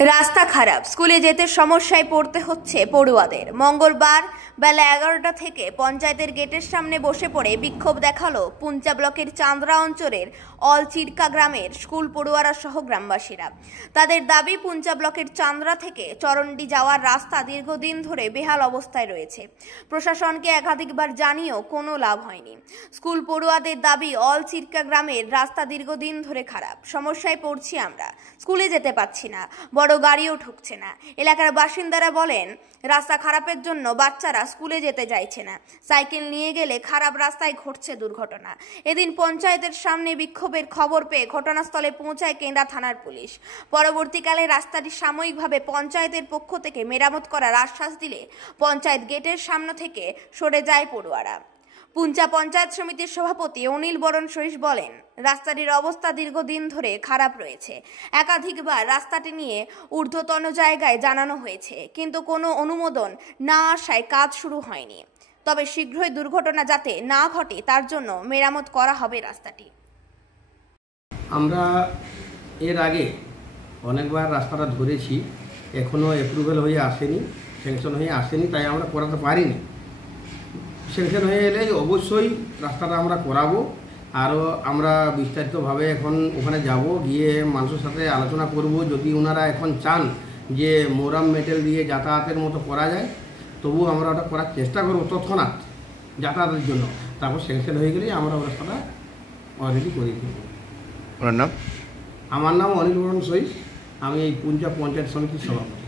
রাস্তা খারাপ, স্কুলে যেতে সমস্যায় পড়তে হচ্ছে পড়ুয়াদের। মঙ্গলবার বেলা 11টা থেকে পঞ্চায়েতের গেটের সামনে বসে পড়ে বিক্ষোভ দেখালো পুঞ্চা ব্লকের চান্দ্রা অঞ্চলের অলচিরকা গ্রামের স্কুল পড়ুয়ারা সহ গ্রামবাসীরা। তাদের দাবি, পুঞ্চা ব্লকের চান্দ্রা থেকে চরন্ডি যাওয়ার রাস্তা দীর্ঘদিন ধরে বেহাল অবস্থায় রয়েছে। প্রশাসনকে একাধিকবার জানিয়েও কোনো লাভ হয়নি। স্কুল পড়ুয়াদের দাবি, অলচিরকা গ্রামের রাস্তা দীর্ঘদিন ধরে খারাপ, সমস্যায় পড়ছি আমরা, স্কুলে যেতে পারছি না, বড় গাড়িও ঢুকছে না। এলাকার বাসিন্দারা বলেন, রাস্তা খারাপের জন্য বাচ্চারা স্কুলে যেতে চাইছে না, সাইকেল নিয়ে গেলে খারাপ রাস্তায় ঘটছে দুর্ঘটনা। এদিন পঞ্চায়েতের সামনে বিক্ষোভের খবর পেয়ে ঘটনাস্থলে পৌঁছায় কেন্দ্রা থানার পুলিশ। পরবর্তীকালে রাস্তাটি সাময়িকভাবে পঞ্চায়েতের পক্ষ থেকে মেরামত করার আশ্বাস দিলে পঞ্চায়েত গেটের সামনে থেকে সরে যায় পড়ুয়ারা। পুঞ্চা পঞ্চায়েত সমিতির সভাপতি অনিল বরণ সহিস বলেন, রাস্তাটির অবস্থা দীর্ঘদিন ধরে খারাপ রয়েছে। একাধিকবার রাস্তাটি নিয়ে ঊর্ধ্বতন জায়গায় জানানো হয়েছে, কিন্তু কোনো অনুমোদন না আসায় কাজ শুরু হয়নি। তবে শীঘ্রই দুর্ঘটনা যাতে না ঘটে তার জন্য মেরামত করা হবে রাস্তাটি। আমরা এর আগে অনেকবার রাস্তাটা ধরেছি, এখনও অ্যাপ্রুভেল হয়ে আসেনি, স্যাংশন হয়ে আসেনি, তাই আমরা করাতে পারিনি। স্যাংশন হয়ে এলে অবশ্যই রাস্তাটা আমরা করাবো। আরও আমরা বিস্তারিতভাবে এখন ওখানে যাব, গিয়ে মানুষের সাথে আলোচনা করব। যদি ওনারা এখন চান যে মোরাম মেটেল দিয়ে যাতায়াতের মতো করা যায়, তবু আমরা ওটা করার চেষ্টা করবো তৎক্ষণাৎ যাতায়াতের জন্য। তারপর স্যাংশন হয়ে গেলেই আমরা রাস্তাটা অলরেডি করে দেব। ওনার নাম? আমার নাম অনিল বরণ সহিস, আমি এই পুঞ্চা পঞ্চায়েত সমিতির সভাপতি।